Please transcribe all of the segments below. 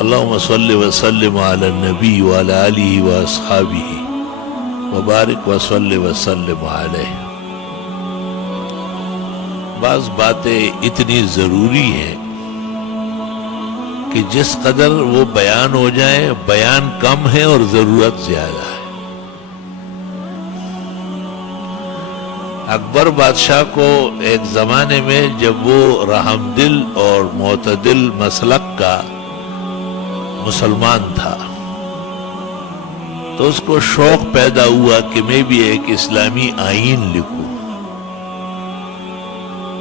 اللہم صلی وسلم علی النبی وعلی آلہ واصحابہ وبارک وصلی وسلم علیہ۔ بعض باتیں اتنی ضروری ہیں کہ جس قدر وہ بیان ہو جائیں بیان کم ہے اور ضرورت زیادہ ہے۔ اکبر بادشاہ کو ایک زمانے میں جب وہ رحم دل اور معتدل مسلک کا مسلمان تھا تو اس کو شوق پیدا ہوا کہ میں بھی ایک اسلامی آئین لکھوں،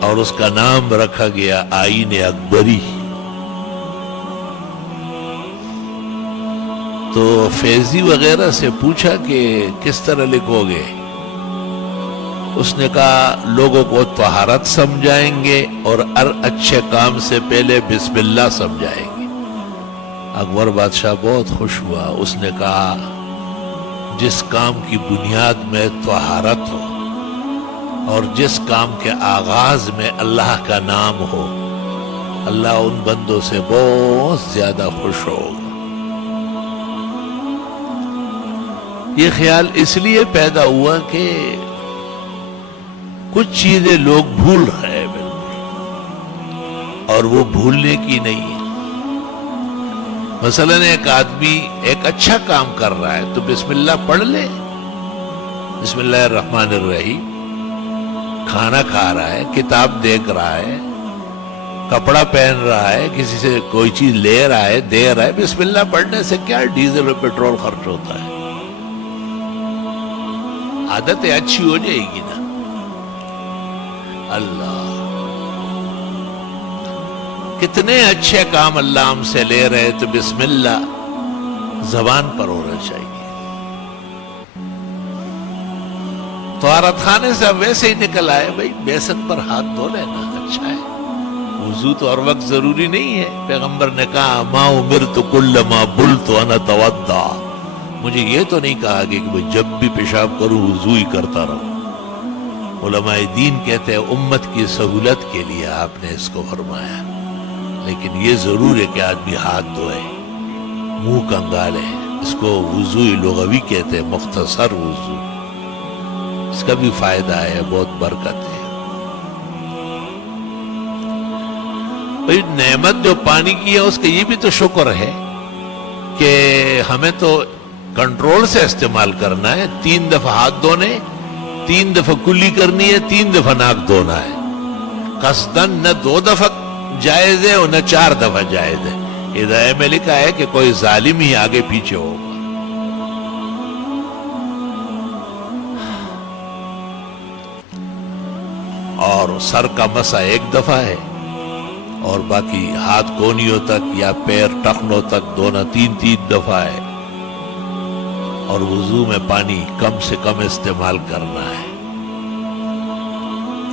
اور اس کا نام رکھا گیا آئین اکبری۔ تو فیضی وغیرہ سے پوچھا کہ کس طرح لکھو گے؟ اس نے کہا لوگوں کو طہارت سمجھائیں گے اور ہر اچھے کام سے پہلے بسم اللہ سمجھائیں گے۔ اکبر بادشاہ بہت خوش ہوا، اس نے کہا جس کام کی بنیاد میں طہارت ہو اور جس کام کے آغاز میں اللہ کا نام ہو، اللہ ان بندوں سے بہت زیادہ خوش ہوگا۔ یہ خیال اس لیے پیدا ہوا کہ کچھ چیزیں لوگ بھول رہے ہیں بالکل، اور وہ بھولنے کی نہیں ہے۔ مثلا ایک آدمی ایک اچھا کام کر رہا ہے تو بسم اللہ پڑھ لے، بسم اللہ الرحمن الرحیم۔ کھانا کھا رہا ہے، کتاب دیکھ رہا ہے، کپڑا پہن رہا ہے، کسی سے کوئی چیز لے رہا ہے، دے رہا ہے، بسم اللہ پڑھنے سے کیا ڈیزل اور پیٹرول خرچ ہوتا ہے؟ عادتیں اچھی ہو جائے گی نا۔ اللہ کتنے اچھے کام اللہ ہم سے لے رہے تو بسم اللہ زبان پر ہونا چاہیے۔ طہارت خانے سے اب ویسے ہی نکل آئے، بھائی بیسن پر ہاتھ دھو لینا اچھا ہے، وضو تو ہر وقت ضروری نہیں ہے۔ پیغمبر نے کہا ما امرت کل ما بلت انا اتوضا، مجھے یہ تو نہیں کہا کہ میں جب بھی پیشاب کروں وضو ہی کرتا رہوں۔ علماء دین کہتے ہیں امت کی سہولت کے لیے آپ نے اس کو فرمایا، لیکن یہ ضرور ہے کہ آدمی ہاتھ دھوئے، منہ کنگالے، اس کو وضو لغوی کہتے ہیں، مختصر وضو۔ اس کا بھی فائدہ ہے، بہت برکت ہے۔ بھئی نعمت جو پانی کی ہے اس کا یہ بھی تو شکر ہے کہ ہمیں تو کنٹرول سے استعمال کرنا ہے۔ 3 دفعہ ہاتھ دھونے، 3 دفعہ کلی کرنی ہے، 3 دفعہ ناک دھونا ہے۔ قصدن نہ 2 دفعہ جائز ہے اور نہ 4 دفعہ جائز ہے۔ ہدایت میں لکھا ہے کہ کوئی ظالم ہی آگے پیچھے ہوگا۔ اور سر کا مسح 1 دفعہ ہے، اور باقی ہاتھ کونیوں تک یا پیر ٹخنوں تک دھونا 3 دفعہ ہے، اور وضو میں پانی کم سے کم استعمال کرنا ہے۔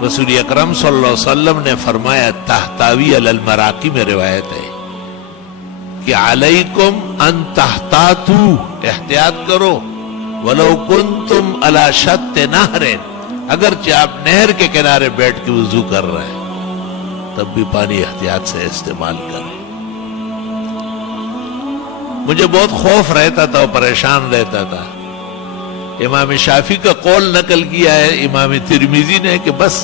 رسول اکرم صلی اللہ علیہ وسلم نے فرمایا، تحتاوی علی المراقی میں روایت ہے کہ علیکم ان تحتاتو، احتیاط کرو، ولو کنتم علی شط نہر، اگرچہ آپ نہر کے کنارے بیٹھ کے وضو کر رہے ہیں تب بھی پانی احتیاط سے استعمال کریں۔ مجھے بہت خوف رہتا تھا اور پریشان رہتا تھا۔ امام شافعی کا قول نقل کیا ہے امام ترمذی نے کہ بس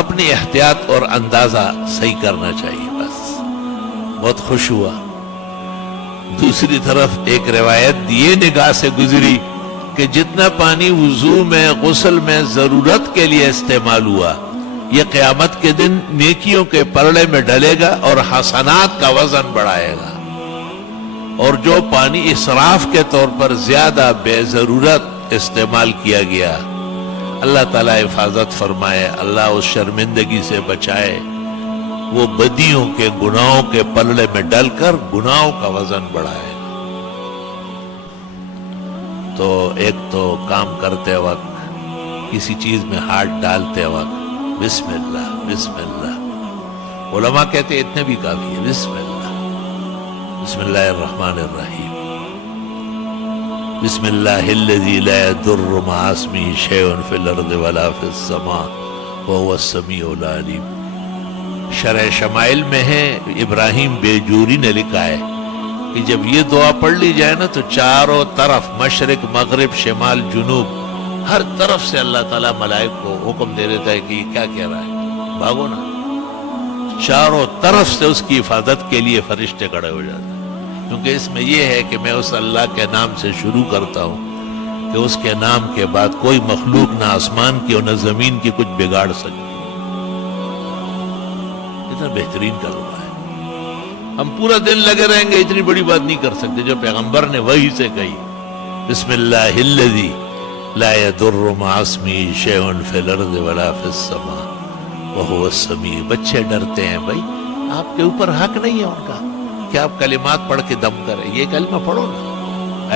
اپنی احتیاط اور اندازہ صحیح کرنا چاہیے، بس۔ بہت خوش ہوا۔ دوسری طرف ایک روایت یہ نگاہ سے گزری کہ جتنا پانی وضو میں غسل میں ضرورت کے لیے استعمال ہوا، یہ قیامت کے دن نیکیوں کے پلڑے میں ڈلے گا اور حسنات کا وزن بڑھائے گا۔ اور جو پانی اسراف کے طور پر زیادہ بے ضرورت استعمال کیا گیا، اللہ تعالیٰ حفاظت فرمائے، اللہ اس شرمندگی سے بچائے، وہ بدیوں کے گناہوں کے پلڑے میں ڈل کر گناہوں کا وزن بڑھائے۔ تو ایک تو کام کرتے وقت، کسی چیز میں ہاتھ ڈالتے وقت بسم اللہ بسم اللہ، علماء کہتے ہیں اتنے بھی کافی ہے، بسم اللہ، بسم اللہ الرحمن الرحیم، بسم اللہ الذی لا یضر مع اسمہ شیء فی الارض ولا فی السماء وهو السمیع العلیم۔ شرح شمائل میں ہے، ابراہیم بیجوری نے لکھا ہے کہ جب یہ دعا پڑھ لی جائے نا تو چاروں طرف مشرق مغرب شمال جنوب ہر طرف سے اللہ تعالیٰ ملائک کو حکم دے دیتا ہے کہ یہ کیا کہہ رہا ہے، بھاگو نا۔ چاروں طرف سے اس کی حفاظت کے لیے فرشتے کھڑے ہو جاتے ہیں، کیونکہ اس میں یہ ہے کہ میں اس اللہ کے نام سے شروع کرتا ہوں کہ اس کے نام کے بعد کوئی مخلوق نہ آسمان کی اور نہ زمین کی کچھ بگاڑ سکتی۔ اتنا بہترین کلمہ ہے، ہم پورا دن لگے رہیں گے اتنی بڑی بات نہیں کر سکتے جو پیغمبر نے وہی سے کہی، بسم اللہ الذی لا يضر مع اسمہ شیء فی الارض ولا فی السماء وہو السمیع۔ بچے ڈرتے ہیں بھائی، آپ کے اوپر حق نہیں ہے ان کا کہ آپ کلمات پڑھ کے دم کریں، یہ کلمہ پڑھو نا،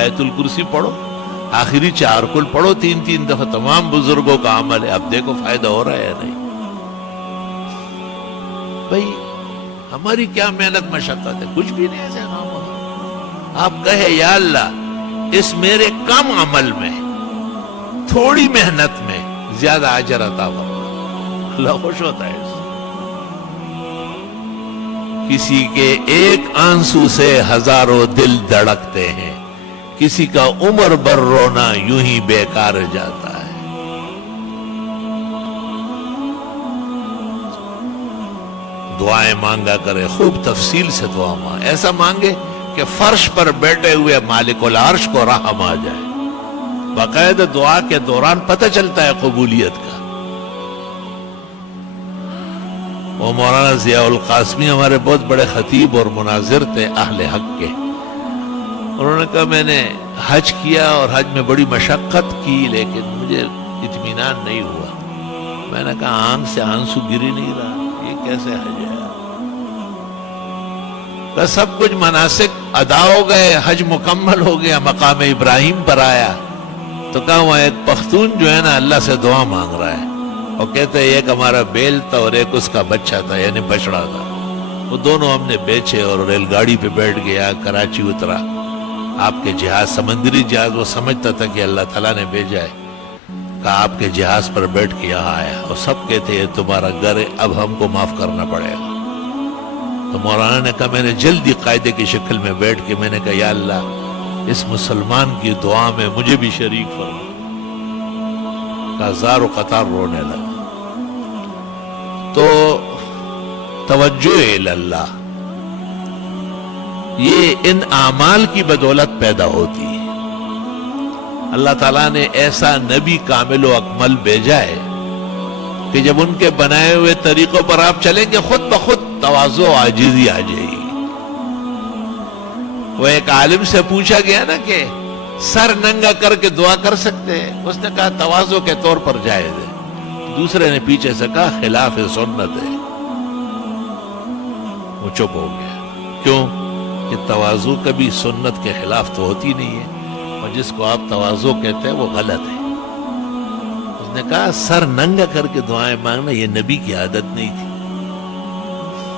آیت الکرسی پڑھو، آخری 4 کل پڑھو 3 دفعہ، تمام بزرگوں کا عمل ہے، اب دیکھو فائدہ ہو رہا ہے یا نہیں۔ بھائی ہماری کیا محنت مشقت ہے، کچھ بھی نہیں ایسے کام۔ آپ کہے یا اللہ اس میرے کم عمل میں تھوڑی محنت میں زیادہ اجر عطا فرما، اللہ خوش ہوتا ہے اس سے۔ کسی کے ایک آنسو سے ہزاروں دل دھڑکتے ہیں، کسی کا عمر بھر رونا یوں ہی بیکار جاتا ہے۔ دعائیں مانگا کرے، خوب تفصیل سے دعا مانگے، ایسا مانگے کہ فرش پر بیٹھے ہوئے مالک العرش کو رحم آ جائے۔ باقاعدہ دعا کے دوران پتہ چلتا ہے قبولیت کا۔ وہ مولانا ضیاء القاسمی ہمارے بہت بڑے خطیب اور مناظر تھے اہل حق کے، انہوں نے کہا میں نے حج کیا اور حج میں بڑی مشقت کی لیکن مجھے اطمینان نہیں ہوا۔ میں نے کہا آنکھ سے آنسو گری نہیں رہا، یہ کیسے حج ہے؟ کہ سب کچھ مناسک ادا ہو گئے، حج مکمل ہو گیا، مقام ابراہیم پر آیا تو کہا وہاں ایک پختون جو ہے نا اللہ سے دعا مانگ رہا ہے، اور کہتے ہیں ایک ہمارا بیل تھا اور ایک اس کا بچہ تھا یعنی بچڑا تھا، وہ دونوں ہم نے بیچے اور ریل گاڑی پہ بیٹھ گیا، کراچی اترا۔ آپ کے جہاز سمندری جہاز وہ سمجھتا تھا کہ اللہ تعالیٰ نے بھیجا ہے، کہا آپ کے جہاز پر بیٹھ کے یہاں آیا، اور سب کہتے ہیں تمہارا گھر ہے اب ہم کو معاف کرنا پڑے گا۔ تو مولانا نے کہا میں نے جلدی قاعدے کی شکل میں بیٹھ کے میں نے کہا یا اللہ اس مسلمان کی دعا میں مجھے بھی شریک فرما۔ ہزار و قطار رونے لگا۔ تو توجہ اللہ یہ ان اعمال کی بدولت پیدا ہوتی ہے۔ اللہ تعالیٰ نے ایسا نبی کامل و اکمل بھیجا ہے کہ جب ان کے بنائے ہوئے طریقوں پر آپ چلیں گے خود بخود تواضع و عاجزی آ جائے گی۔ وہ ایک عالم سے پوچھا گیا نا کہ سر ننگا کر کے دعا کر سکتے ہیں؟ اس نے کہا تواضع کے طور پر جائز ہے۔ دوسرے نے پیچھے سے کہا خلاف سنت ہے۔ وہ چپ ہو گیا، کیوں کہ تواضع کبھی سنت کے خلاف تو ہوتی نہیں ہے، اور جس کو آپ تواضع کہتے ہیں وہ غلط ہے۔ اس نے کہا سر ننگا کر کے دعائیں مانگنا یہ نبی کی عادت نہیں تھی،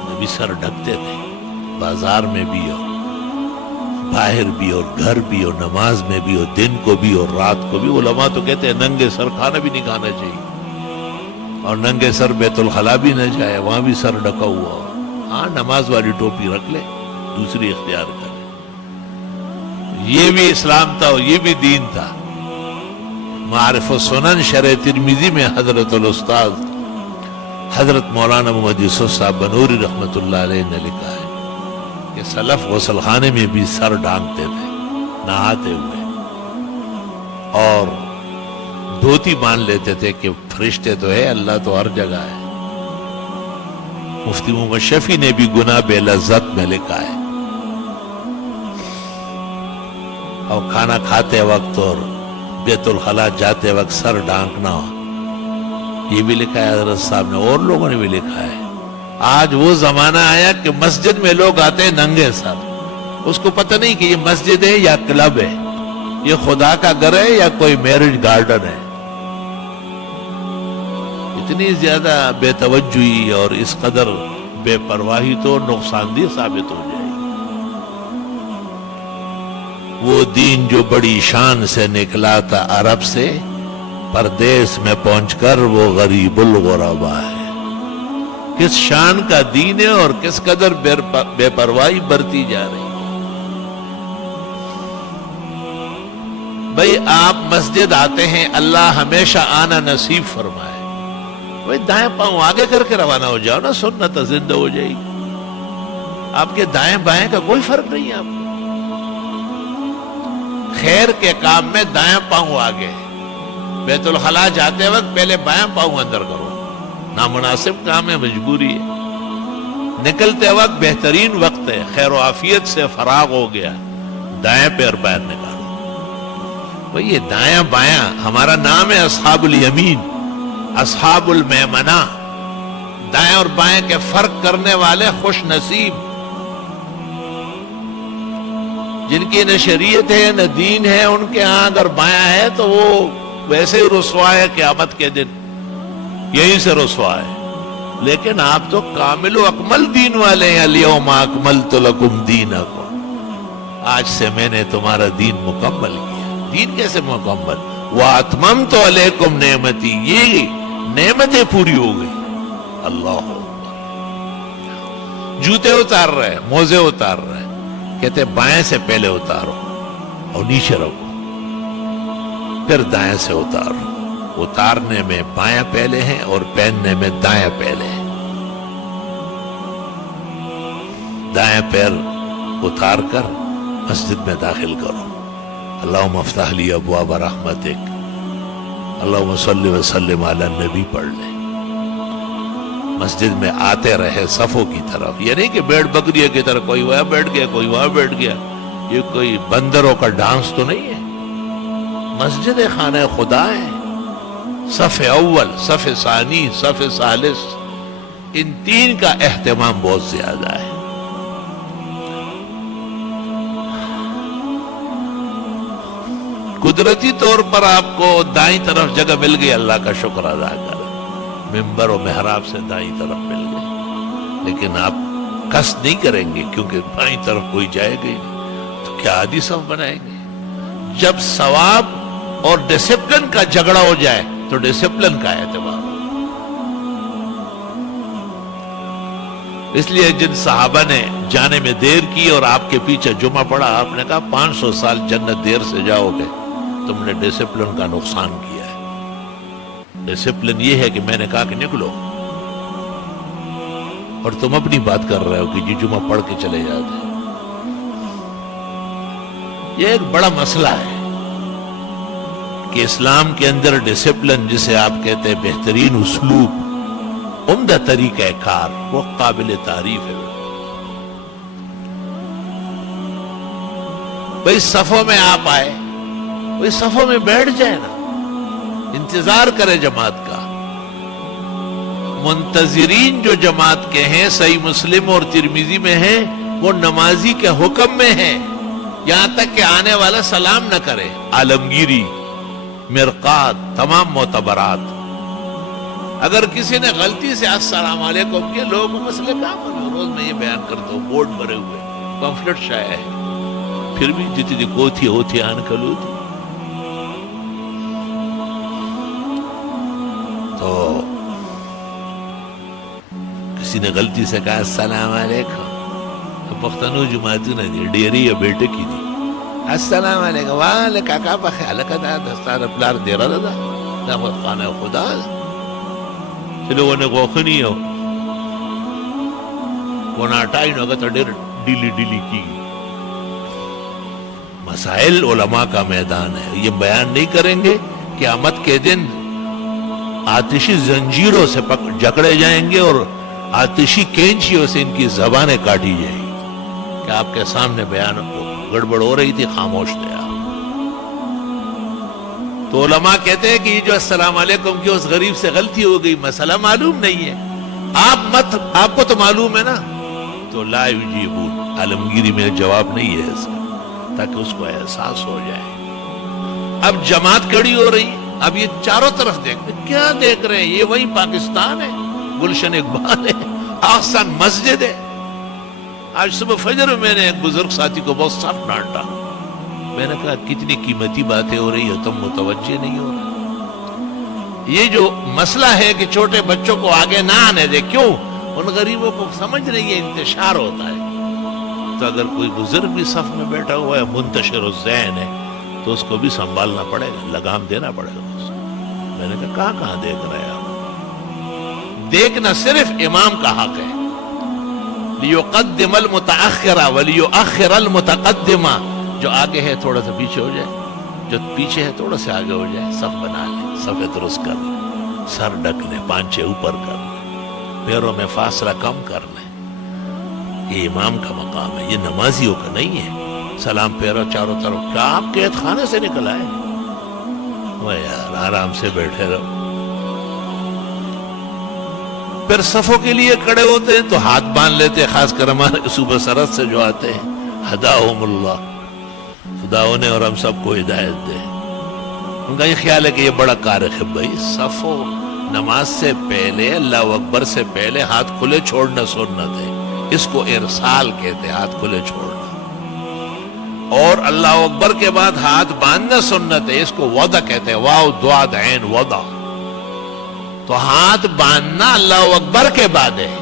نبی سر ڈھکتے تھے، بازار میں بھی ہو، باہر بھی اور گھر بھی اور نماز میں بھی اور دن کو بھی اور رات کو بھی۔ علماء تو کہتے ہیں ننگے سر کھانا بھی نہیں کھانا چاہیے، اور ننگے سر بیت الخلاء بھی نہ جائے، وہاں بھی سر ڈھکا ہوا ہو۔ ہاں نماز والی ٹوپی رکھ لے، دوسری اختیار کرے۔ یہ بھی اسلام تھا اور یہ بھی دین تھا۔ معارف و سنن شرح ترمذی میں حضرت الاستاذ حضرت مولانا محمد یوسف صاحب بنوری رحمت اللہ علیہ نے لکھا ہے کہ سلف غسل خانے میں بھی سر ڈھانکتے تھے نہاتے ہوئے، اور دھوتی مان لیتے تھے کہ فرشتے تو ہے، اللہ تو ہر جگہ ہے۔ مفتی محمد شفیع نے بھی گناہ بے لذت میں لکھا ہے، اور کھانا کھاتے وقت اور بیت الخلاء جاتے وقت سر ڈھانکنا یہ بھی لکھا ہے حضرت صاحب نے، اور لوگوں نے بھی لکھا ہے۔ آج وہ زمانہ آیا کہ مسجد میں لوگ آتے ہیں ننگے سر، اس کو پتہ نہیں کہ یہ مسجد ہے یا کلب ہے، یہ خدا کا گھر ہے یا کوئی میرج گارڈن ہے۔ اتنی زیادہ بے توجہی اور اس قدر بے پرواہی تو نقصان دہ ثابت ہو جائے گی۔ وہ دین جو بڑی شان سے نکلا تھا عرب سے، پردیس میں پہنچ کر وہ غریب الغربا ہے۔ کس شان کا دین ہے اور کس قدر بے پرواہی برتی جا رہی ہے۔ بھئی آپ مسجد آتے ہیں، اللہ ہمیشہ آنا نصیب فرمائے، بھئی دائیں پاؤں آگے کر کے روانہ ہو جاؤ نا، سنت زندہ ہو جائے گی۔ آپ کے دائیں بائیں کا کوئی فرق نہیں ہے آپ کو۔ خیر کے کام میں دائیں پاؤں آگے، بیت الخلاء جاتے وقت پہلے بائیں پاؤں اندر کرو، نامناسب کام ہے، مجبوری ہے۔ نکلتے وقت بہترین وقت ہے، خیر و عافیت سے فراغ ہو گیا، دائیں پیر باہر نکالو۔ بھئی یہ دائیں بائیں ہمارا نام ہے اصحاب الیمین، اصحاب المیمنہ، دائیں اور بائیں کے فرق کرنے والے خوش نصیب، جن کی نہ شریعت ہے نہ دین ہے، ان کے ہاں اگر بایاں ہے تو وہ ویسے ہی رسوا ہے قیامت کے دن، یہیں سے رسوا ہے۔ لیکن آپ تو کامل و اکمل دین والے ہیں، الیوم اکملت لکم دینکم، آج سے میں نے تمہارا دین مکمل کیا۔ دین کیسے مکمل؟ وَأَتْمَمْتُ عَلَيْكُمْ نِعْمَتِي، یہ نعمتیں پوری ہو گئی۔ اللہ جوتے اتار رہے، موزے اتار رہے، کہتے بائیں سے پہلے اتارو اور نیچے رکھو، پھر دائیں سے اتارو۔ اتارنے میں بائیں پہلے ہیں اور پہننے میں دائیں پہلے ہیں۔ دائیں پیر اتار کر مسجد میں داخل کرو، اللہم افتح لی ابواب رحمتک، اللہم صلی وسلم علی النبی پڑھ لیں۔ مسجد میں آتے رہے صفوں کی طرف، یہ نہیں کہ بیڑ بکریے کی طرف کوئی وہاں بیٹھ گیا کوئی وہاں بیٹھ گیا، یہ کوئی بندروں کا ڈانس تو نہیں ہے۔ مسجد خانہ خدا ہے، صف اول، صف ثانی، صف ثالث، ان تین کا اہتمام بہت زیادہ ہے۔ قدرتی طور پر آپ کو دائیں طرف جگہ مل گئی، اللہ کا شکر ادا کریں، ممبر و محراب سے دائیں طرف مل گئی، لیکن آپ قصد نہیں کریں گے کیونکہ بائیں طرف کوئی جائے گا تو کیا آدھی صف بنائیں گے؟ جب ثواب اور ڈسپلن کا جھگڑا ہو جائے تو ڈسپلن کا اعتبار ہو۔ اس لیے جن صحابہ نے جانے میں دیر کی اور آپ کے پیچھے جمعہ پڑا، آپ نے کہا 500 سال جنت دیر سے جاؤ گے، تم نے ڈسپلن کا نقصان کیا ہے۔ ڈسپلن یہ ہے کہ میں نے کہا کہ نکلو، اور تم اپنی بات کر رہے ہو کہ جی جمعہ پڑھ کے چلے جاتے ہیں۔ یہ ایک بڑا مسئلہ ہے کہ اسلام کے اندر ڈسپلن، جسے آپ کہتے ہیں بہترین اسلوب، عمدہ طریقہ کار، وہ قابل تعریف ہے۔ بھئی صفوں میں آپ آئے، بھئی صفوں میں بیٹھ جائے نا، انتظار کرے جماعت کا۔ منتظرین جو جماعت کے ہیں، صحیح مسلم اور ترمذی میں ہیں، وہ نمازی کے حکم میں ہیں، یہاں تک کہ آنے والا سلام نہ کرے۔ عالمگیری، مرقات، تمام معتبرات۔ اگر کسی نے غلطی سے السلام علیکم کیا، لوگوں کو مسئلے کام ہوئے، روز میں یہ بیان کرتا ہوں، بورڈ بھرے ہوئے، پمفلٹ شائع ہے، پھر بھی جتنی کوتھی ہوتی آن کلو تھی۔ تو کسی نے غلطی سے کہا السلام علیکم، پختنو جماعتوں نے دی ڈیری یا بیٹے کی دی، السلام علیکم، والے کاکا پا خیالہ کا دا دستان پلار دیرہ دا دا خانہ خدا دا لوگوں نے غوخنی ہو وہ ناٹائی نوگا تا دیر ڈیلی ڈیلی کی۔ مسائل علماء کا میدان ہے، یہ بیان نہیں کریں گے قیامت کے دن آتشی زنجیروں سے جکڑے جائیں گے اور آتشی کینچیوں سے ان کی زبانیں کاٹی جائیں گی کہ آپ کے سامنے بیان گڑبڑ ہو رہی تھی، خاموش تھے آپ۔ تو علماء کہتے ہیں کہ یہ جو السلام علیکم کی اس غریب سے غلطی ہو گئی، مسئلہ معلوم نہیں ہے، آپ کو تو معلوم ہے نا، تو لا یجیبون، عالمگیری میں جواب نہیں ہے اس کا، تاکہ اس کو احساس ہو جائے۔ اب جماعت کھڑی ہو رہی، اب یہ چاروں طرف دیکھتے، کیا دیکھ رہے ہیں؟ یہ وہی پاکستان ہے، گلشن اقبال ہے، آسان مسجد ہے۔ آج صبح فجر میں نے ایک بزرگ ساتھی کو بہت صاف ڈانٹا، میں نے کہا کتنی قیمتی باتیں ہو رہی ہے، تم متوجہ نہیں ہو رہے۔ یہ جو مسئلہ ہے کہ چھوٹے بچوں کو آگے نہ آنے دے، کیوں؟ ان غریبوں کو سمجھ نہیں ہے انتشار ہوتا ہے۔ تو اگر کوئی بزرگ بھی صف میں بیٹھا ہوا ہے، منتشر الذہن ہے، تو اس کو بھی سنبھالنا پڑے گا، لگام دینا پڑے گا اس کو۔ میں نے کہا کہاں دیکھ رہے آپ؟ دیکھنا صرف امام کا حق ہے۔ لِيُقَدِّمَ الْمُتَأَخِّرَ وَلِيُؤَخِّرَ الْمُتَقَدِّمَ، جو آگے ہے تھوڑا سا پیچھے ہو جائے، جو پیچھے ہے تھوڑا سا آگے ہو جائے، صف بنا لے، صف درست کر لے، سر ڈھک لے، پانچے اوپر کر لے، پیروں میں فاصلہ کم کر لے۔ یہ امام کا مقام ہے، یہ نمازیوں کا نہیں ہے۔ سلام پھیرو چاروں طرف، کیا آپ قید خانے سے نکل آئے؟ وہ یار آرام سے بیٹھے رہو۔ پھر صفوں کے لیے کھڑے ہوتے ہیں تو ہاتھ باندھ لیتے، خاص کر ہمارے صوبہ سرحد سے جو آتے ہیں، ہداہم اللہ، خدا انہیں اور ہم سب کو ہدایت دے۔ ان کا یہ خیال ہے کہ یہ بڑا کارخ ہے۔ بھائی صفوں نماز سے پہلے، اللہ اکبر سے پہلے ہاتھ کھلے چھوڑنا سنت ہے، اس کو ارسال کہتے ہیں، ہاتھ کھلے چھوڑنا۔ اور اللہ اکبر کے بعد ہاتھ باندھنا سنت ہے، اس کو وضع کہتے ہیں، واو ضاد عین وضع۔ تو ہاتھ باندھنا اللہ اکبر کے بعد ہے،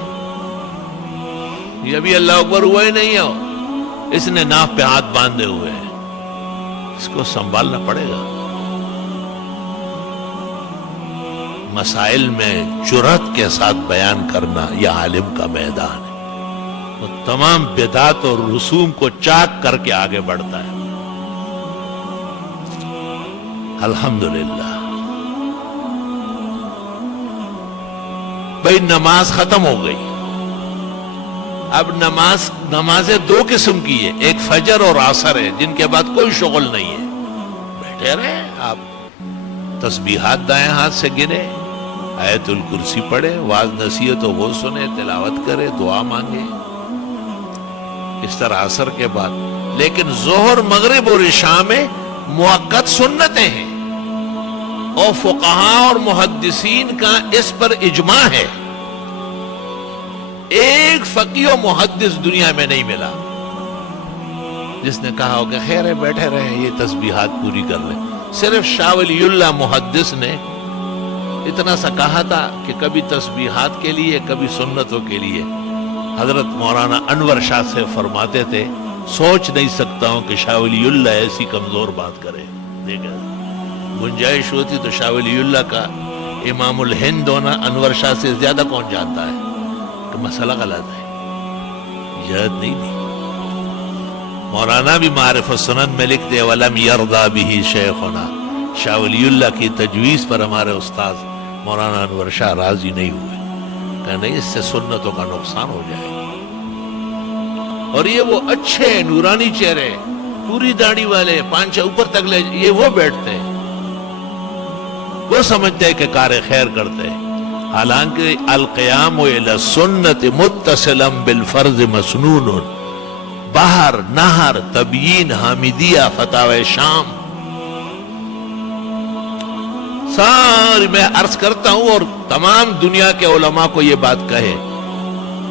یہ ابھی اللہ اکبر ہوا ہی نہیں ہے، اس نے ناف پہ ہاتھ باندھے ہوئے ہیں، اس کو سنبھالنا پڑے گا۔ مسائل میں جرأت کے ساتھ بیان کرنا یہ عالم کا میدان ہے، وہ تمام بدعات اور رسوم کو چاک کر کے آگے بڑھتا ہے۔ الحمدللہ۔ بھائی نماز ختم ہو گئی، اب نمازیں دو قسم کی ہے، ایک فجر اور عصر ہے، جن کے بعد کوئی شغل نہیں ہے، بیٹھے رہے آپ، تسبیحات دائیں ہاتھ سے گنے، آیت الکرسی پڑھے، واعظ نصیحت ہو وہ سنے، تلاوت کرے، دعا مانگے، اس طرح عصر کے بعد۔ لیکن ظہر، مغرب اور عشاء میں مؤکد سنتیں ہیں، اور فقہاء اور محدثین کا اس پر اجماع ہے۔ ایک فقیہ و محدث دنیا میں نہیں ملا جس نے کہا ہو کہ خیر ہے بیٹھے رہے یہ تسبیحات پوری کر لیں۔ صرف شاہ ولی اللہ محدث نے اتنا سا کہا تھا کہ کبھی تسبیحات کے لیے، کبھی سنتوں کے لیے۔ حضرت مولانا انور شاہ سے فرماتے تھے، سوچ نہیں سکتا ہوں کہ شاہ ولی اللہ ایسی کمزور بات کرے۔ دیکھا گنجائش ہوتی تو شاہ ولی اللہ کا امام الہند ہونا انور شاہ سے زیادہ کون جانتا ہے کہ مسئلہ غلط ہے، یاد نہیں دی۔ مولانا بھی معارف السنن میں لکھ دے وَلَمْ يَرْضَى بِهِ شَيْخُنَا، شاہ ولی اللہ کی تجویز پر ہمارے استاذ مولانا انور شاہ راضی نہیں ہوئے، کہ نہیں اس سے سنتوں کا نقصان ہو جائے گا۔ اور یہ وہ اچھے نورانی چہرے، پوری داڑھی والے، پانچے اوپر تک لے، یہ وہ بیٹھتے ہیں، وہ سمجھتے ہیں کہ کار خیر کرتے ہیں، حالانکہ القیام الی السنت متصلا بالفرض مسنون، بہر نہر تبیین حامدیہ فتاوی شام، ساری میں عرض کرتا ہوں اور تمام دنیا کے علماء کو یہ بات کہے،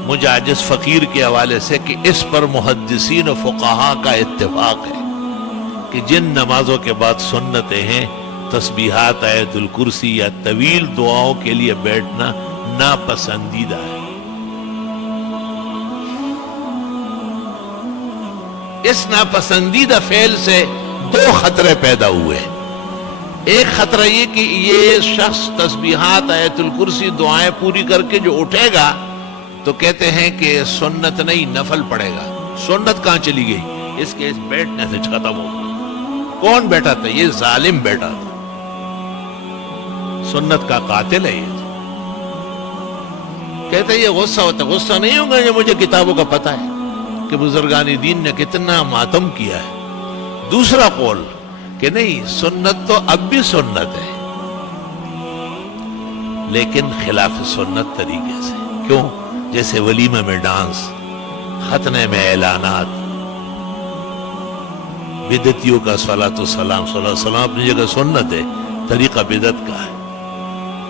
مجھ عاجز فقیر کے حوالے سے، کہ اس پر محدثین و فقہاء کا اتفاق ہے کہ جن نمازوں کے بعد سنتیں ہیں، تسبیحات، آیت الکرسی یا طویل دعاؤں کے لیے بیٹھنا ناپسندیدہ ہے۔ اس ناپسندیدہ فعل سے دو خطرے پیدا ہوئے۔ ایک خطرہ یہ کہ یہ شخص تسبیحات، آیت الکرسی، دعائیں پوری کر کے جو اٹھے گا تو کہتے ہیں کہ سنت نہیں نفل پڑے گا۔ سنت کہاں چلی گئی؟ اس کے اس بیٹھنے سے ختم ہو گئی۔ کون بیٹھا تھا؟ یہ ظالم بیٹھا تھا، سنت کا قاتل ہے یہ۔ کہتے ہیں یہ غصہ ہوتا ہے، غصہ نہیں ہوگا، یہ مجھے کتابوں کا پتہ ہے کہ بزرگان دین نے کتنا ماتم کیا ہے۔ دوسرا قول کہ نہیں، سنت تو اب بھی سنت ہے، لیکن خلاف سنت طریقے سے۔ کیوں؟ جیسے ولیمہ میں ڈانس، ختنے میں اعلانات، بدعتیوں کا صلاۃ والسلام، صلی اللہ علیہ وسلم اپنی جگہ سنت ہے، طریقہ بدعت کا ہے۔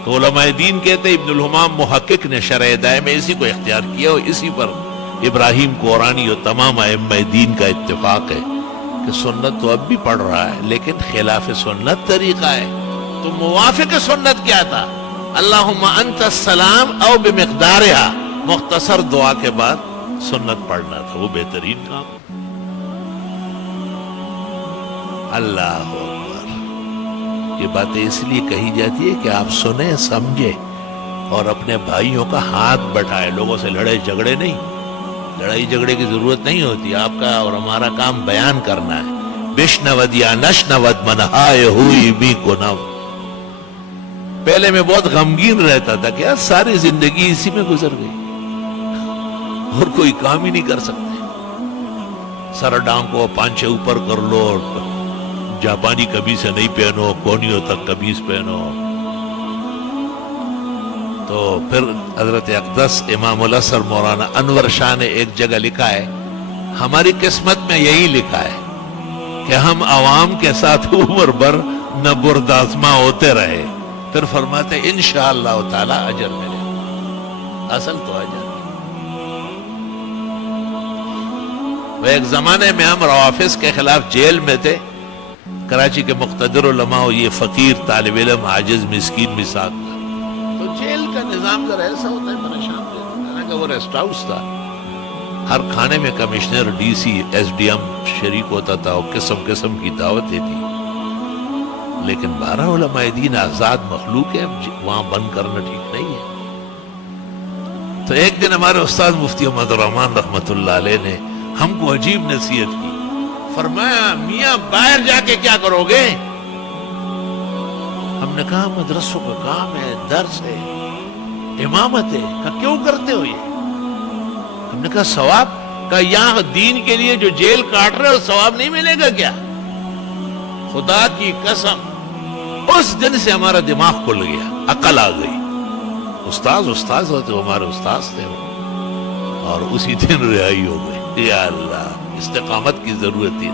تو علماء دین کہتے ہیں، ابن الحمام محقق نے شرح ہدایہ میں اسی کو اختیار کیا، اور اسی پر ابراہیم قورانی اور تمام ائمہ دین کا اتفاق ہے کہ سنت تو اب بھی پڑھ رہا ہے، لیکن خلاف سنت طریقہ ہے۔ تو موافق سنت کیا تھا؟ اللہم انت السلام او بمقدارہا، مختصر دعا کے بعد سنت پڑھنا تھا، وہ بہترین کام۔ اللہ اکبر. یہ باتیں اس لیے کہی جاتی ہے کہ آپ سنیں سمجھیں اور اپنے بھائیوں کا ہاتھ بٹھائے. لوگوں سے لڑے جھگڑے نہیں, لڑائی جھگڑے کی ضرورت نہیں ہوتی. آپ کا اور ہمارا کام بیان کرنا ہے. بشنود یا نشنود منہائے ہوئی بھی کو نو. پہلے میں بہت غمگین رہتا تھا کہ یار ساری زندگی اسی میں گزر گئی اور کوئی کام ہی نہیں کر سکتے. سر ڈانکو, پانچے اوپر کر لو, جاپانی قمیص نہیں پہنو, کونیوں تک قمیص پہنو. تو پھر حضرت اقدس امام الاسر مولانا انور شاہ نے ایک جگہ لکھا ہے, ہماری قسمت میں یہی لکھا ہے کہ ہم عوام کے ساتھ عمر بھر نہ بردازماں ہوتے رہے. پھر فرماتے انشاءاللہ تعالی اجر ملے. اصل تو اجر. وہ ایک زمانے میں ہم روافظ کے خلاف جیل میں تھے. کراچی کے مقتدر علماء, یہ فقیر طالب علم عاجز مسکین مساق تھا. تو جیل کا نظام ذرا ایسا ہوتا ہے پریشان دیتا ہے. وہ ریسٹ ہاؤس تھا, ہر کھانے میں commissioner, D C, S D M شریک ہوتا تھا اور قسم قسم کی دعوتیں تھی. لیکن 12 علماء دین آزاد مخلوق ہے, وہاں بند کرنا ٹھیک نہیں ہے. تو ایک دن ہمارے استاد مفتی احمد الرحمان رحمت اللہ علیہ نے ہم کو عجیب نصیحت کی. فرمایا میاں باہر جا کے کیا کرو گے؟ ہم نے کہا مدرسوں کا کام ہے, درس ہے, امامت ہے. کہا کیوں کرتے ہو یہ؟ ہم نے کہا ثواب. کہا یہاں دین کے لیے جو جیل کاٹ رہے ہو ثواب نہیں ملے گا کیا؟ خدا کی قسم اس دن سے ہمارا دماغ کھل گیا, عقل آ گئی. استاذ ہوتے ہمارے استاذ تھے وہ, اور اسی دن رہائی ہو گئی. یا اللہ, استقامت کی ضرورت ہے.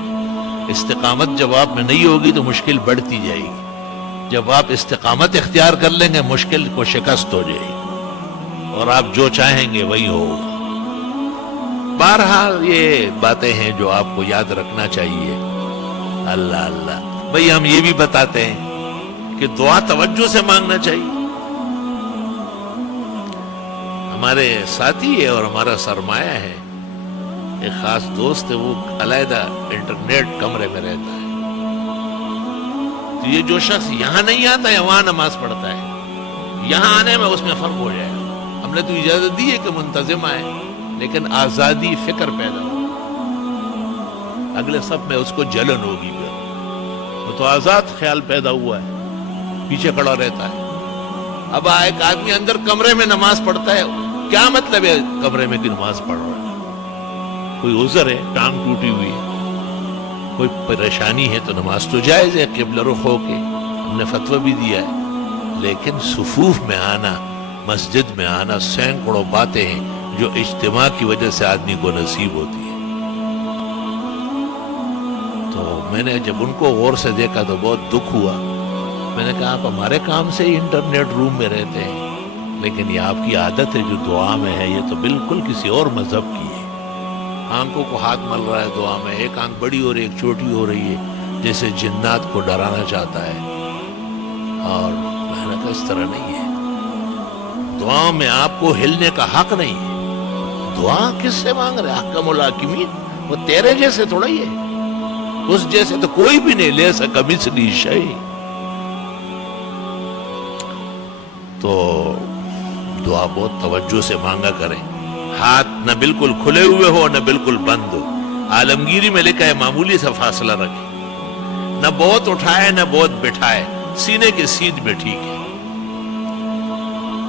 استقامت جب آپ میں نہیں ہوگی تو مشکل بڑھتی جائے گی. جب آپ استقامت اختیار کر لیں گے مشکل کو شکست ہو جائے گی اور آپ جو چاہیں گے وہی ہوگا. بہرحال یہ باتیں ہیں جو آپ کو یاد رکھنا چاہیے. اللہ اللہ. بھئی ہم یہ بھی بتاتے ہیں کہ دعا توجہ سے مانگنا چاہیے. ہمارے ساتھی ہے اور ہمارا سرمایہ ہے, ایک خاص دوست ہے, وہ علیحدہ انٹرنیٹ کمرے میں رہتا ہے. تو یہ جو شخص یہاں نہیں آتا ہے وہاں نماز پڑھتا ہے, یہاں آنے میں اس میں فرق ہو جائے گا. ہم نے تو اجازت دی ہے کہ منتظم آئے, لیکن آزادی فکر پیدا ہو. اگلے سب میں اس کو جلن ہوگی. وہ تو آزاد خیال پیدا ہوا ہے, پیچھے کھڑا رہتا ہے. اب ایک آدمی اندر کمرے میں نماز پڑھتا ہے, کیا مطلب ہے کمرے میں کی نماز پڑھ رہا ہے؟ کوئی عذر ہے, ٹانگ ٹوٹی ہوئی ہے, کوئی پریشانی ہے تو نماز تو جائز ہے قبلہ رخ ہو کے, ہم نے فتویٰ بھی دیا ہے. لیکن صفوف میں آنا, مسجد میں آنا, سینکڑوں باتیں ہیں جو اجتماع کی وجہ سے آدمی کو نصیب ہوتی ہے. تو میں نے جب ان کو غور سے دیکھا تو بہت دکھ ہوا. میں نے کہا آپ ہمارے کام سے ہی انٹرنیٹ روم میں رہتے ہیں, لیکن یہ آپ کی عادت ہے جو دعا میں ہے, یہ تو بالکل کسی اور مذہب کی ہے. آنکھوں کو ہاتھ مل رہا ہے دعا میں, ایک آنکھ بڑی ہو رہی ہے, ایک چھوٹی ہو رہی ہے, جیسے جنات کو ڈرانا چاہتا ہے. اور میں نے کہا اس طرح نہیں ہے, دعا میں آپ کو ہلنے کا حق نہیں ہے. دعا کس سے مانگ رہے؟ احکم الحاکمین, وہ تیرے جیسے تھوڑا ہی ہے, اس جیسے تو کوئی بھی نہیں. لے سکا مثلی شیء. تو دعا بہت توجہ سے مانگا کریں. ہاتھ نہ بالکل کھلے ہوئے ہو نہ بالکل بند ہو. عالمگیری میں لکھا ہے معمولی سا فاصلہ رکھے, نہ بہت اٹھائے نہ بہت بٹھائے, سینے کے سیدھ میں ٹھیک ہے.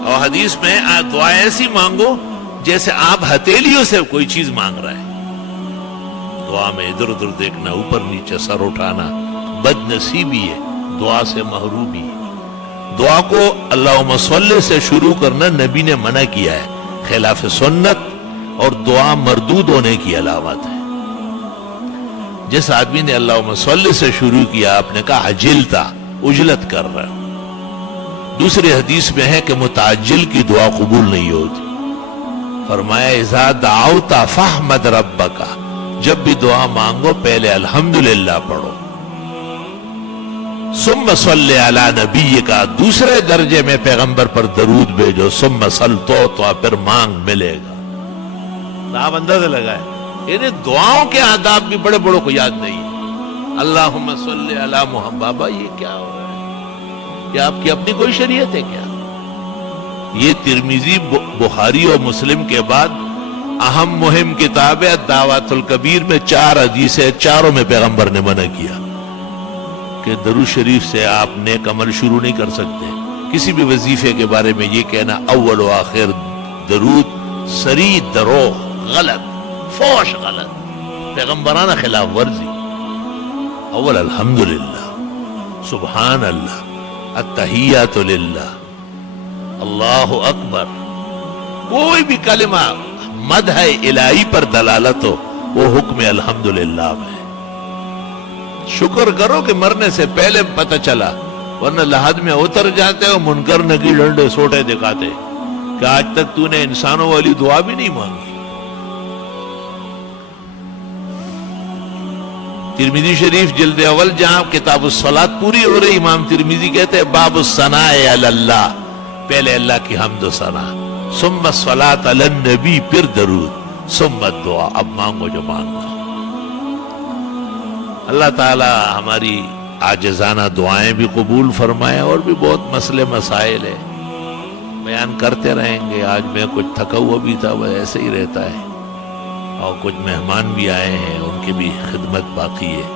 اور حدیث میں دعا ایسی مانگو جیسے آپ ہتھیلیوں سے کوئی چیز مانگ رہا ہے. دعا میں ادھر ادھر دیکھنا, اوپر نیچے سر اٹھانا بد نصیبی ہے, دعا سے محرومی ہے. دعا کو اللہم صلی سے شروع کرنا نبی نے منع کیا ہے, خلاف سنت اور دعا مردود ہونے کی علامت ہے. جس آدمی نے اللہم صلی سے شروع کیا, آپ نے کہا عجلتا, اجلت کر رہا. دوسری حدیث میں ہے کہ متعجل کی دعا قبول نہیں ہوتی. فرمایا اذا دعوت فاحمد ربک, جب بھی دعا مانگو پہلے الحمدللہ پڑھو. ثم صلی علی نبیک, دوسرے درجے میں پیغمبر پر درود بھیجو. ثم صل تو پھر مانگ ملے گا. آپ اندازہ لگائیں, یعنی دعاؤں کے آداب بھی بڑے بڑوں کو یاد نہیں. اللہم صلی علی محمد. بابا یہ کیا ہو رہا ہے؟ یہ آپ کی اپنی کوئی شریعت ہے کیا؟ یہ ترمذی بخاری اور مسلم کے بعد اہم مہم کتاب ہے. دعوت الکبیر میں 4 حدیث ہے، چاروں میں پیغمبر نے منع کیا کہ درود شریف سے آپ نیک عمل شروع نہیں کر سکتے. کسی بھی وظیفے کے بارے میں یہ کہنا اول و آخر درود سری دروغ، غلط، فوش، غلط، پیغمبرانہ خلاف ورزی. اول الحمدللہ، سبحان اللہ، التحیات للہ، اللہ اکبر. کوئی بھی کلمہ مدح الہی پر دلالت ہو وہ حکم الحمدللہ میں. شکر کرو کہ مرنے سے پہلے پتہ چلا، ورنہ لحد میں اتر جاتے ہو منکر نکی ڈنڈے سوٹے دکھاتے کہ آج تک تو نے انسانوں والی دعا بھی نہیں مانگی. ترمذی شریف جلد اول جہاں کتاب الصلاۃ پوری ہو رہی، امام ترمذی کہتے ہیں باب الثناء علی اللہ، پہلے اللہ کی حمد و ثنا، ثم الصلاۃ علی النبی، پھر درود، ثم الدعاء، اب مانگو جو مانگنا. اللہ تعالی ہماری عاجزانہ دعائیں بھی قبول فرمائے. اور بھی بہت مسئلے مسائل ہیں، بیان کرتے رہیں گے. آج میں کچھ تھکا ہوا بھی تھا، وہ ایسے ہی رہتا ہے، اور کچھ مہمان بھی آئے ہیں، ان کی بھی خدمت باقی ہے.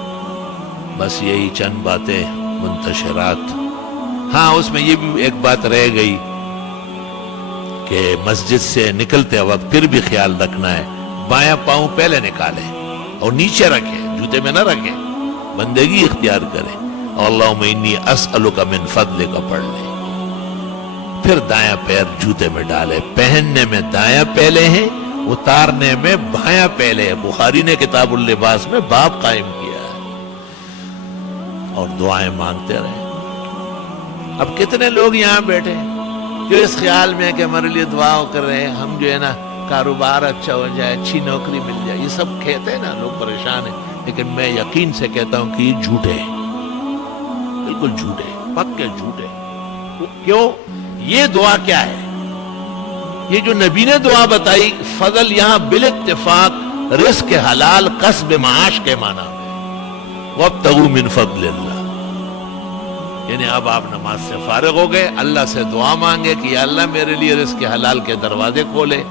بس یہی چند باتیں منتشرات. ہاں اس میں یہ بھی ایک بات رہ گئی کہ مسجد سے نکلتے وقت پھر بھی خیال رکھنا ہے، بایاں پاؤں پہلے نکالے اور نیچے رکھے، جوتے میں نہ رکھے، بندگی اختیار کرے. اللہم انی اسألک من فضلک پڑھ لے، پھر دایاں پیر جوتے میں ڈالے. پہننے میں دایاں پہلے ہیں، اتارنے میں بایاں پہلے ہے. بخاری نے کتاب اللباس میں باب قائم کیا ہے. اور دعائیں مانگتے رہے. اب کتنے لوگ یہاں بیٹھے جو اس خیال میں کہ ہمارے لیے دعا کر رہے ہیں، ہم جو ہے نا کاروبار اچھا ہو جائے، اچھی نوکری مل جائے. یہ سب کہتے ہیں نا، لوگ پریشان ہیں. لیکن میں یقین سے کہتا ہوں کہ یہ جھوٹے ہیں، بالکل جھوٹے، پکے جھوٹے. کیوں؟ یہ دعا کیا ہے؟ یہ جو نبی نے دعا بتائی، فضل یہاں بالاتفاق رزق حلال کسب معاش کے معنی میں، وابتغوا من فضل اللہ. یعنی اب آپ نماز سے فارغ ہو گئے، اللہ سے دعا مانگے کہ یا اللہ میرے لیے رزق حلال کے دروازے کھولے،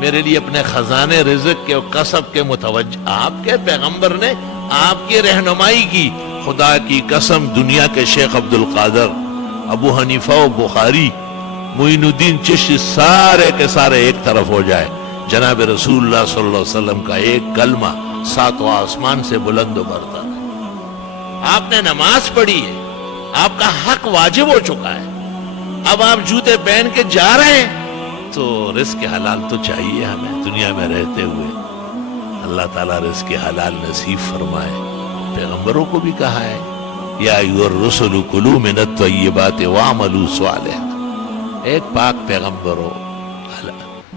میرے لیے اپنے خزانے رزق کے کسب کے متوجہ. آپ کے پیغمبر نے آپ کی رہنمائی کی. خدا کی قسم دنیا کے شیخ عبد القادر، ابو حنیفہ و بخاری، معین الدین چشتی، سارے کے سارے ایک طرف ہو جائے، جناب رسول اللہ صلی اللہ علیہ وسلم کا ایک کلمہ 7واں آسمان سے بلند و برتر ہے. آپ نے نماز پڑھی ہے، آپ کا حق واجب ہو چکا ہے. اب آپ جوتے پہن کے جا رہے ہیں تو رزق حلال تو چاہیے ہمیں دنیا میں رہتے ہوئے. اللہ تعالیٰ رزق حلال نصیب فرمائے. پیغمبروں کو بھی کہا ہے یا ایھا الرسل کلوا من الطیبات واعملوا صالحا. ایک پاک پیغمبروں،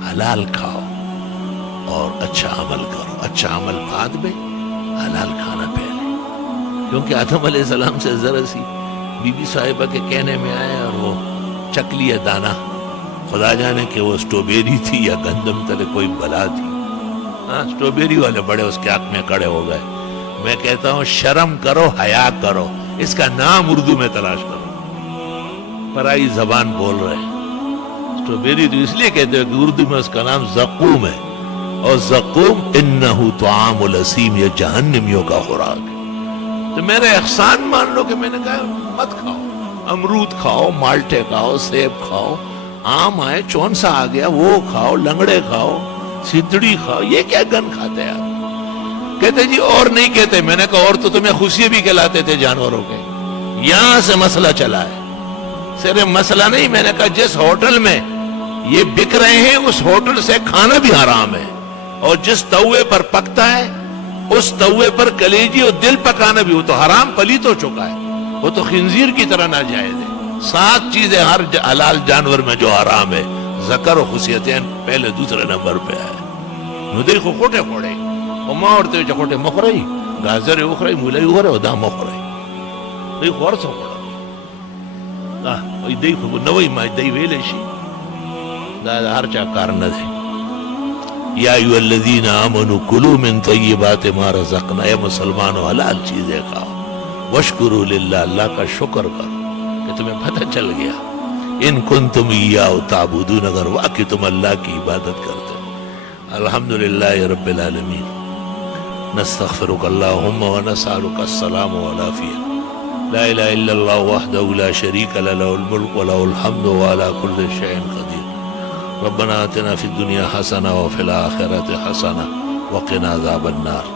حلال کھاؤ اور اچھا عمل کرو. اچھا عمل بعد میں، حلال کھانا پہلے. کیونکہ آدم علیہ السلام سے ذرا سی بی بی صاحبہ کے کہنے میں آئے اور وہ چک لیا دانہ. خدا جانے کہ وہ سٹروبیری تھی یا گندم تلے کوئی بلا تھی. ہاں سٹروبیری والے بڑے اس کے حق میں کھڑے ہو گئے. میں کہتا ہوں شرم کرو، حیا کرو. اس کا نام اردو میں تلاش کرو. پرائی زبان بول رہے ہیں. سٹروبیری تو اس لیے کہتے ہیں کہ اردو میں اس کا نام زقوم ہے، اور زقوم انہو طعام الاسیم، یہ جہنمیوں کا خوراک ہے. تو میرے احسان مان لو کہ میں نے کہا مت کھاؤ. امرود کھاؤ، مالٹے کھاؤ، سیب کھاؤ، آم آئے، چون سا آ گیا وہ کھاؤ، لنگڑے کھاؤ، سدڑی کھاؤ. یہ کیا گن کھاتے ہیں آپ؟ کہتے جی اور نہیں کہتے. میں نے کہا اور تو تمہیں خوشی بھی کہلاتے تھے جانوروں کے. یہاں سے مسئلہ چلا ہے. صرف مسئلہ نہیں، میں نے کہا جس ہوٹل میں یہ بک رہے ہیں اس ہوٹل سے کھانا بھی حرام ہے، اور جس توے پر پکتا ہے اس توے پر کلیجی اور دل پکانا بھی، وہ تو حرام پلیت ہو چکا ہے. وہ تو خنزیر کی طرح ناجائز ہے. 7 چیزیں ہر حلال جانور میں جو حرام ہے. ذکر و خصیتین پہلے دوسرے نمبر پہ ہے. ندی کو کوٹے کوڑے وما ورته چکوټه مخوري گازر وخوري مولای وخوري دا مخوري دوی خورڅ وکړه دا وای دی خو نوې ما دی ویلې شي دا هر چا کار نه دی. یا ایھا الذین آمنوا کلوا من طیبات ما رزقنا، اے مسلمانوں حلال چیزیں کھاؤ، واشکروا للہ، اللہ کا شکر کرو کہ تمہیں پتہ چل گیا، ان کنتم ایاہ تعبدون، اگر واقعی تم اللہ کی عبادت کرتے ہو۔ الحمدللہ رب العالمین، نستغفرک اللہم ونسألک السلام والعافیہ، لا الہ الا اللہ وحدہ لا شریک لہ، لہ الملک ولہ الحمد وعلی کل شیء قدیر۔ ربنا آتنا فی الدنیا حسنہ وفی الآخرۃ حسنہ وقنا عذاب النار۔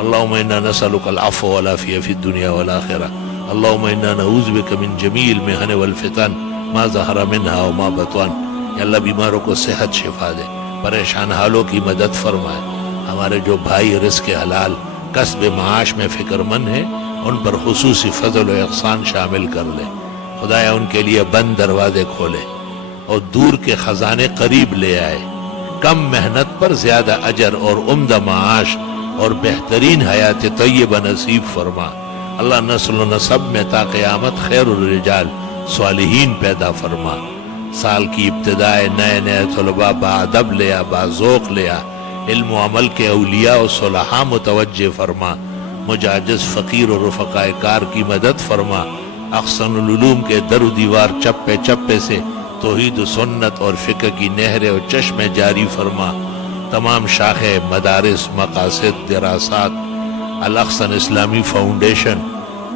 اللہم انا نسألک العفو والعافیہ فی الدنیا والآخرہ۔ اللہم انا نعوذ بک من جمیع المحن والفتن ما ظہر منہا وما بطن۔ یا اللہ بیماروں کو صحت شفا دے، پریشان حالوں کی مدد فرمائے۔ ہمارے جو بھائی رزق حلال کسب معاش میں فکر مند ہیں، ان پر خصوصی فضل و احسان شامل کر لے۔ خدایا ان کے لیے بند دروازے کھولے اور دور کے خزانے قریب لے آئے۔ کم محنت پر زیادہ اجر اور عمدہ معاش اور بہترین حیات طیبہ نصیب فرما۔ اللہ نسل و نسب میں تا قیامت خیر الرجال صالحین پیدا فرما۔ سال کی ابتدائے نئے طلباء باادب لیا، باذوق لیا، علم و عمل کے اولیاء و صلحاء متوجہ فرما۔ مجاجز فقیر و رفقاء کار کی مدد فرما۔ احسن العلوم کے در و دیوار چپے چپے سے توحید و سنت اور فقہ کی نہریں و چشمے جاری فرما۔ تمام شاخیں، مدارس، مقاصد، دراسات، الاحسن اسلامی فاؤنڈیشن،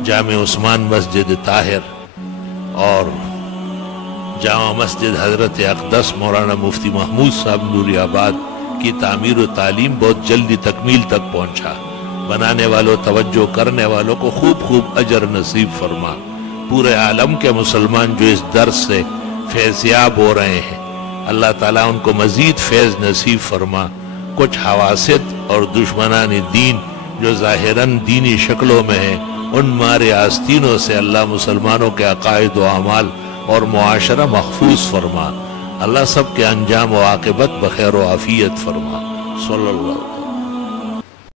جامع عثمان مسجد طاہر اور جامع مسجد حضرت اقدس مولانا مفتی محمود صاحب نوری آباد کی تعمیر و تعلیم بہت جلدی تکمیل تک پہنچا۔ بنانے والوں، توجہ کرنے والوں کو خوب خوب اجر نصیب فرما۔ پورے عالم کے مسلمان جو اس درس سے فیضیاب ہو رہے ہیں، اللہ تعالیٰ ان کو مزید فیض نصیب فرما۔ کچھ حواسد اور دشمنان دین جو ظاہراً دینی شکلوں میں ہیں، ان مارے آستینوں سے اللہ مسلمانوں کے عقائد و اعمال اور معاشرہ محفوظ فرما۔ اللہ سب کے انجام و عاقبت بخیر و عافیت فرما۔ صلی اللہ علیہ وسلم۔